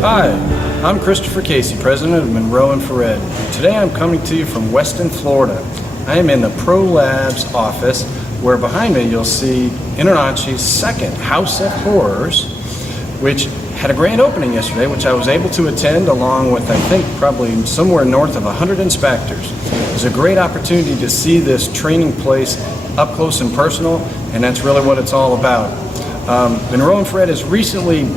Hi, I'm Christopher Casey, President of Monroe Infrared. Today I'm coming to you from Weston, Florida. I am in the Pro Labs office, where behind me you'll see InterNACHI's second House of Horrors, which had a grand opening yesterday, which I was able to attend along with, I think, probably somewhere north of 100 inspectors. It was a great opportunity to see this training place up close and personal, and that's really what it's all about. Monroe Infrared has recently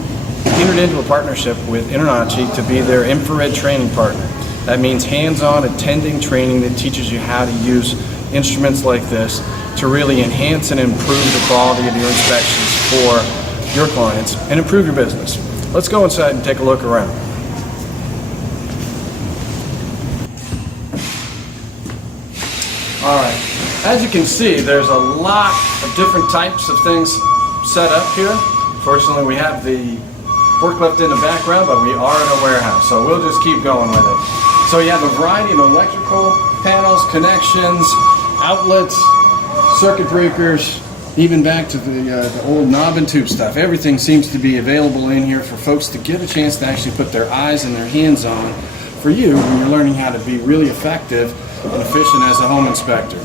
entered into a partnership with InterNACHI to be their infrared training partner. That means hands-on attending training that teaches you how to use instruments like this to really enhance and improve the quality of your inspections for your clients and improve your business. Let's go inside and take a look around. Alright, as you can see, there's a lot of different types of things set up here. Fortunately, we have the forklift in the background, but we are in a warehouse, so we'll just keep going with it. So you have a variety of electrical panels, connections, outlets, circuit breakers, even back to the old knob and tube stuff. Everything seems to be available in here for folks to get a chance to actually put their eyes and their hands on for you when you're learning how to be really effective and efficient as a home inspector.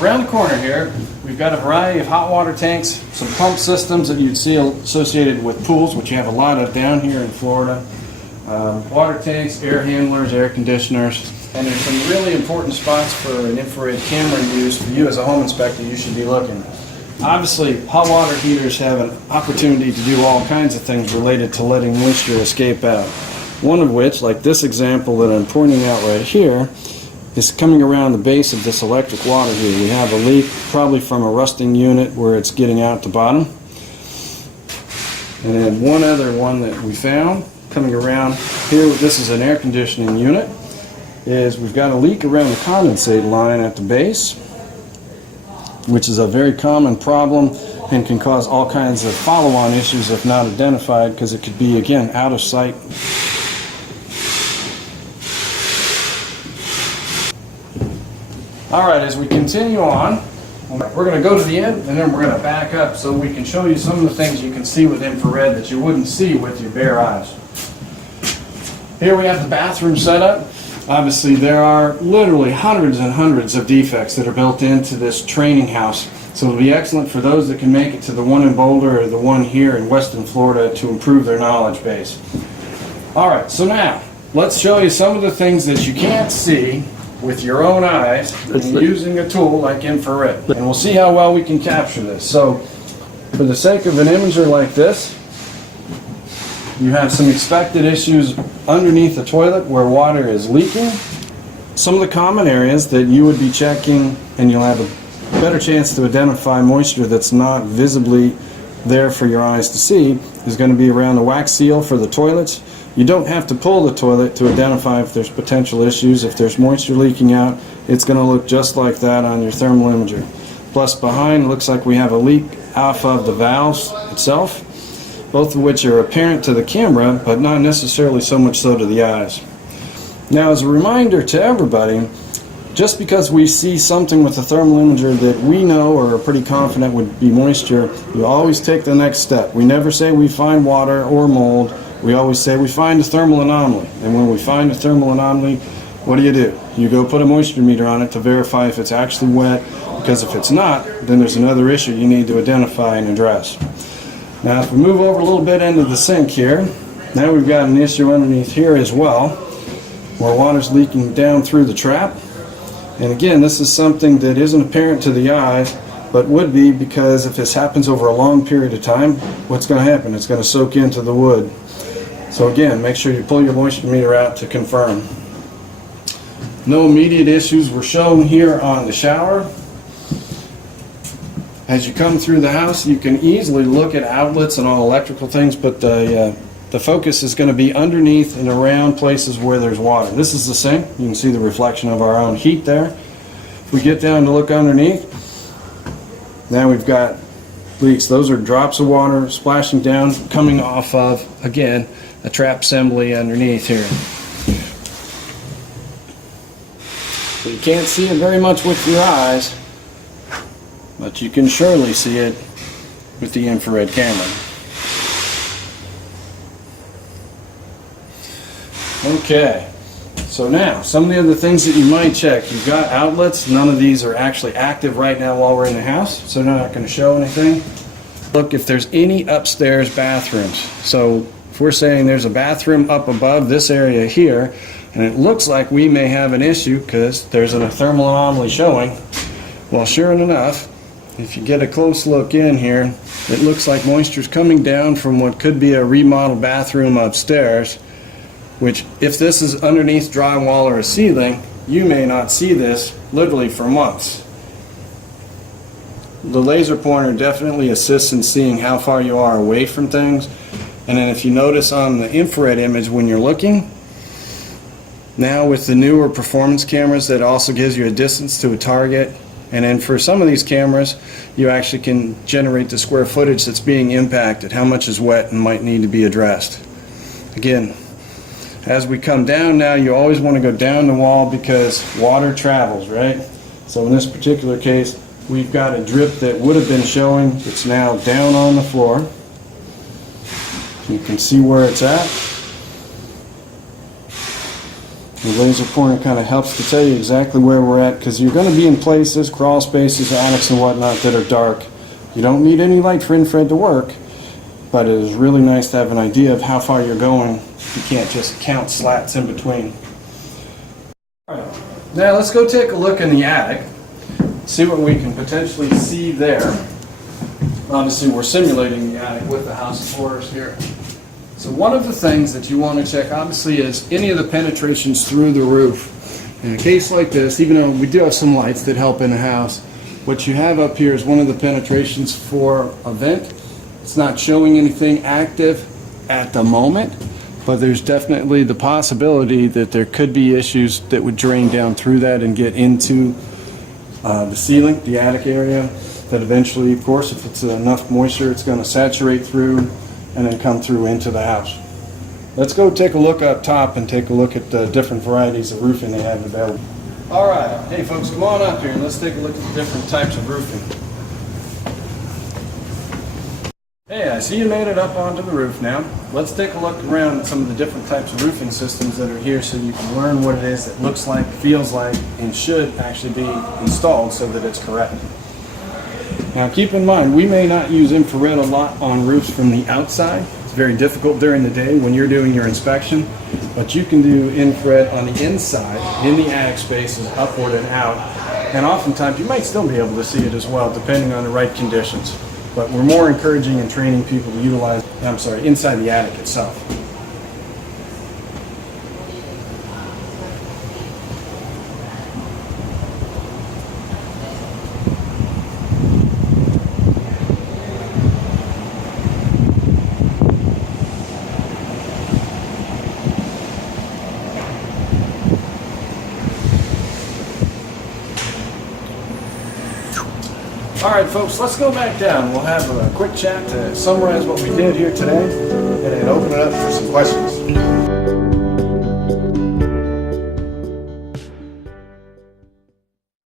Around the corner here, we've got a variety of hot water tanks, some pump systems that you'd see associated with pools, which you have a lot of down here in Florida. Water tanks, air handlers, air conditioners, and there's some really important spots for an infrared camera use for you as a home inspector you should be looking. Obviously, hot water heaters have an opportunity to do all kinds of things related to letting moisture escape out. One of which, like this example that I'm pointing out right here, is coming around the base of this electric water heater. We have a leak probably from a rusting unit where it's getting out the bottom. And then one other one that we found coming around here, this is an air conditioning unit, is we've got a leak around the condensate line at the base, which is a very common problem and can cause all kinds of follow-on issues if not identified, because it could be, again, out of sight. Alright, as we continue on, we're going to go to the end and then we're going to back up so we can show you some of the things you can see with infrared that you wouldn't see with your bare eyes. Here we have the bathroom setup. Obviously there are literally hundreds and hundreds of defects that are built into this training house, so it'll be excellent for those that can make it to the one in Boulder or the one here in Weston, Florida to improve their knowledge base. Alright, so now let's show you some of the things that you can't see with your own eyes using a tool like infrared. And we'll see how well we can capture this. So for the sake of an imager like this, you have some expected issues underneath the toilet where water is leaking. Some of the common areas that you would be checking, and you'll have a better chance to identify moisture that's not visibly there for your eyes to see, is going to be around the wax seal for the toilets. You don't have to pull the toilet to identify if there's potential issues. If there's moisture leaking out, it's going to look just like that on your thermal imager. Plus behind, looks like we have a leak off of the valves itself, both of which are apparent to the camera, but not necessarily so much so to the eyes. Now, as a reminder to everybody, just because we see something with a thermal imager that we know or are pretty confident would be moisture, we always take the next step. We never say we find water or mold. We always say we find a thermal anomaly. And when we find a thermal anomaly, what do? You go put a moisture meter on it to verify if it's actually wet, because if it's not, then there's another issue you need to identify and address. Now, if we move over a little bit into the sink here, now we've got an issue underneath here as well, where water's leaking down through the trap. And again, this is something that isn't apparent to the eyes, but would be, because if this happens over a long period of time, what's going to happen? It's going to soak into the wood. So again, make sure you pull your moisture meter out to confirm. No immediate issues were shown here on the shower. As you come through the house, you can easily look at outlets and all electrical things, but the focus is going to be underneath and around places where there's water. This is the sink. You can see the reflection of our own heat there. If we get down to look underneath, now we've got leaks. Those are drops of water splashing down, coming off of, again, a trap assembly underneath here. So you can't see it very much with your eyes, but you can surely see it with the infrared camera. Okay, so now some of the other things that you might check. You've got outlets. None of these are actually active right now while we're in the house, so they're not going to show anything. Look if there's any upstairs bathrooms. So if we're saying there's a bathroom up above this area here, and it looks like we may have an issue because there's a thermal anomaly showing, well, sure enough, if you get a close look in here, it looks like moisture's coming down from what could be a remodeled bathroom upstairs, which if this is underneath drywall or a ceiling, you may not see this literally for months. The laser pointer definitely assists in seeing how far you are away from things. And then if you notice on the infrared image when you're looking, now with the newer performance cameras, that also gives you a distance to a target. And then for some of these cameras, you actually can generate the square footage that's being impacted, how much is wet and might need to be addressed. Again, as we come down now, you always want to go down the wall because water travels, right? So in this particular case, we've got a drip that would have been showing. It's now down on the floor. You can see where it's at. The laser pointer kind of helps to tell you exactly where we're at, because you're going to be in places, crawl spaces, attics and whatnot that are dark. You don't need any light for infrared to work, but it is really nice to have an idea of how far you're going. You can't just count slats in between. Alright, now let's go take a look in the attic, see what we can potentially see there. Obviously we're simulating the attic with the house floors here. So one of the things that you want to check obviously is any of the penetrations through the roof. In a case like this, even though we do have some lights that help in the house, what you have up here is one of the penetrations for a vent. It's not showing anything active at the moment, but there's definitely the possibility that there could be issues that would drain down through that and get into the ceiling, the attic area, that eventually, of course, if it's enough moisture, it's going to saturate through and then come through into the house. Let's go take a look up top and take a look at the different varieties of roofing they have available. Alright, hey folks, come on up here and let's take a look at the different types of roofing. Hey, I see you made it up onto the roof now. Let's take a look around at some of the different types of roofing systems that are here so you can learn what it is that looks like, feels like, and should actually be installed so that it's correct. Now keep in mind, we may not use infrared a lot on roofs from the outside. It's very difficult during the day when you're doing your inspection, but you can do infrared on the inside, in the attic spaces, upward and out, and oftentimes you might still be able to see it as well, depending on the right conditions. But we're more encouraging and training people to utilize, inside the attic itself. Alright folks, let's go back down. We'll have a quick chat to summarize what we did here today and then open it up for some questions.